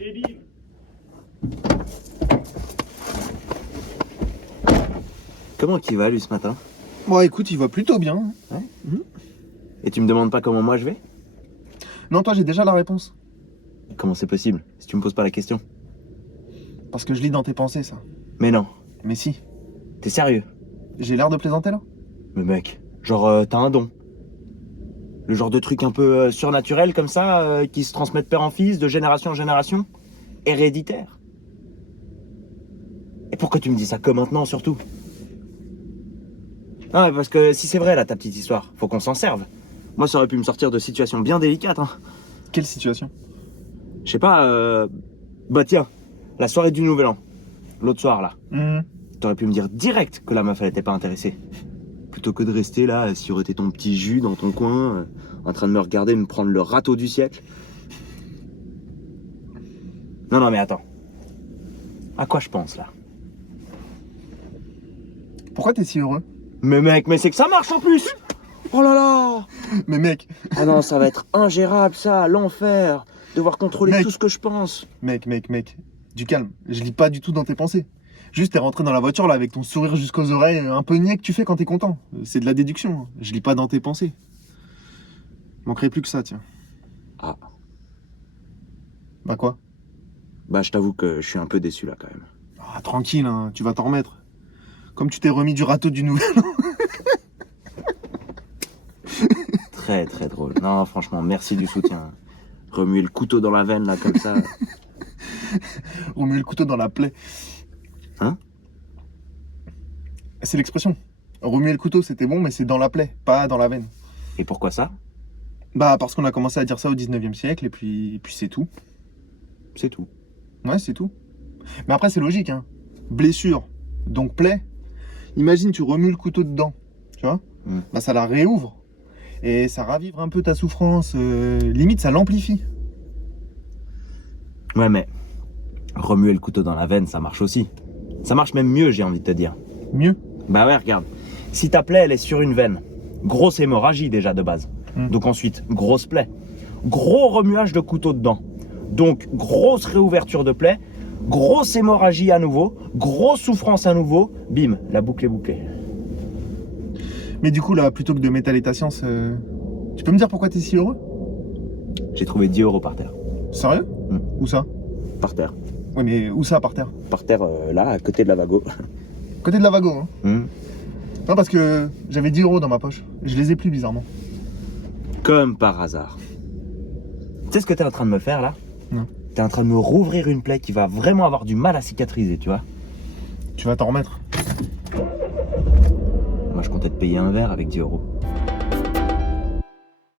Et bim. Comment qu'il va lui ce matin? Bon, écoute, il va plutôt bien. Ouais. Et tu me demandes pas comment moi je vais? Non, toi, j'ai déjà la réponse. Comment c'est possible si tu me poses pas la question? Parce que je lis dans tes pensées, ça. Mais non, Mais si. t'es sérieux? J'ai l'air de plaisanter, là? Mais mec, genre t'as un don. Le genre de truc un peu surnaturel comme ça, qui se transmet de père en fils, de génération en génération. Héréditaire. Et pourquoi tu me dis ça que maintenant surtout? Non mais parce que si c'est vrai là ta petite histoire, faut qu'on s'en serve. Moi ça aurait pu me sortir de situations bien délicates hein. Quelle situation? Je sais pas, bah tiens, la soirée du Nouvel An, l'autre soir là, t'aurais pu me dire direct que la meuf elle était pas intéressée. Plutôt que de rester là, à siroter ton petit jus dans ton coin, en train de me regarder me prendre le râteau du siècle. Non mais attends. À quoi je pense là? Pourquoi t'es si heureux? Mais mec, mais c'est que ça marche en plus! Oh là là! Mais mec, Ah non, ça va être ingérable ça, l'enfer! Devoir contrôler Mec. tout ce que je pense. mec, du calme. Je lis pas du tout dans tes pensées. Juste, t'es rentré dans la voiture, là, avec ton sourire jusqu'aux oreilles, un peu niais que tu fais quand t'es content. C'est de la déduction. Je lis pas dans tes pensées. Manquerait plus que ça, tiens. Ah, Bah quoi? bah je t'avoue que je suis un peu déçu là quand même. Ah, tranquille, hein, tu vas t'en remettre. Comme tu t'es remis du râteau du Nouvel An. Très très drôle. Non, franchement, merci du soutien. Remuer le couteau dans la veine là comme ça. Remuer le couteau dans la plaie. Hein? C'est l'expression. Remuer le couteau, c'était bon, mais c'est dans la plaie, pas dans la veine. Et pourquoi ça? Bah, parce qu'on a commencé à dire ça au 19e siècle, et puis c'est tout. C'est tout. Ouais, c'est tout. Mais après, c'est logique, hein. Blessure, donc plaie. Imagine, tu remues le couteau dedans, tu vois? Bah, ça la réouvre. Et ça ravive un peu ta souffrance. Limite, ça l'amplifie. Ouais, mais remuer le couteau dans la veine, ça marche aussi. Ça marche même mieux, j'ai envie de te dire. Mieux. Bah ouais, regarde. Si ta plaie, elle est sur une veine, grosse hémorragie déjà de base. Donc ensuite, grosse plaie. Gros remuage de couteau dedans. Donc, grosse réouverture de plaie. Grosse hémorragie à nouveau. Grosse souffrance à nouveau. Bim, la boucle est bouclée. Mais du coup, là, plutôt que de m'étaler ta science, tu peux me dire pourquoi t'es si heureux? J'ai trouvé 10 € par terre. Sérieux? Où ça? Par terre. Ouais, mais où ça, par terre? Par terre, là, à côté de la Vago. Côté de la Vago, hein? Non, parce que j'avais 10 € dans ma poche. Je les ai plus, bizarrement. Comme par hasard. Tu sais ce que t'es en train de me faire là? Non. T'es en train de me rouvrir une plaie qui va vraiment avoir du mal à cicatriser, tu vois. Tu vas t'en remettre. Moi je comptais te payer un verre avec 10 €.